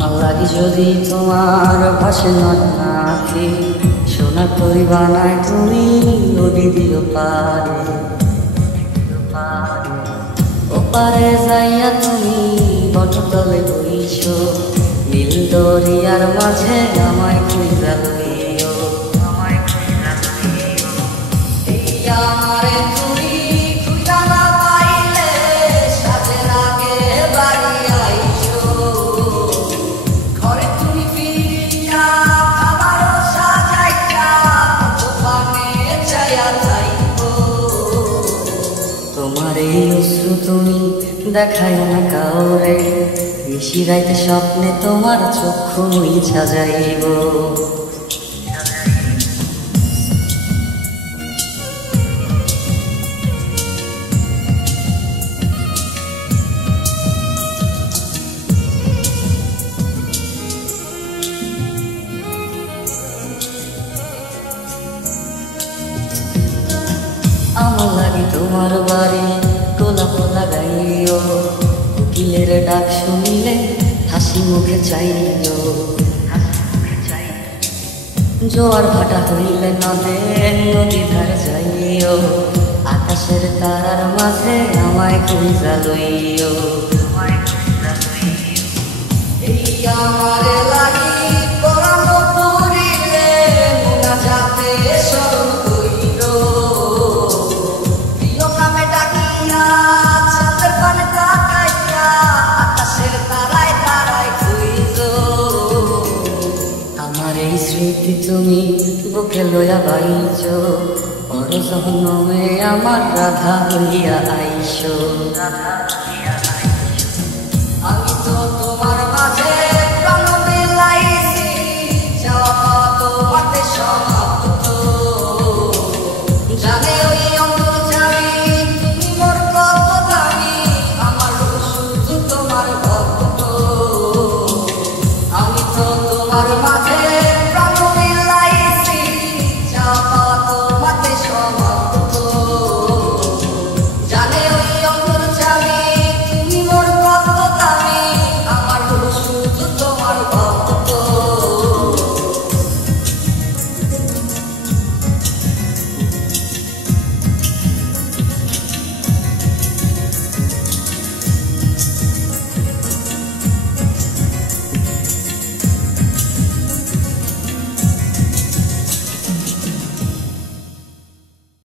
আমার লাগি যদি তোমার ভাসে নয় নাকি সোনা করি বানায় তুমি নদী দিও পারে ওপারে যাইয়া তুমি বটতলে বইছো নীল দরিয়ার মাঝে আমায় খুঁজা লইও এই আমারে তুমি খুঁজা না পাইলে সাজের আগে বাড়ি আইছো ঘরে তুমি ফিরিয়া খাবারও সাজাইয়া দোকানে যাইয়া যাইবো তোমার এই অশ্রু তুমি দেখায় না কাউরে বেশি রাইতে স্বপ্নে তোমার চক্ষু ইচ্ছা যাইব আমার লাগে তোমার বাড়ি গোলাপ লাগাইও কোকিলের ডাক শুনিলে হাসি মুখে চাইও জোয়ার ভাটা হইলে নদে নদী ধারে যাইও আকাশের তারার মাঝে আমায় খুঁজা লইও এই আমারে লাগি পরানো পড়িলে মোনা যাতে স্মরণ কইরো প্রিয় নামে ডাকিয়া ছাদের পানে তাকাইয়া আকাশের তারায় তারায় খুঁজো আমার এই স্মৃতি তুমি বুকে লইয়া বাইছো পর জন্মে আমার রাধা হইয়া আইছো।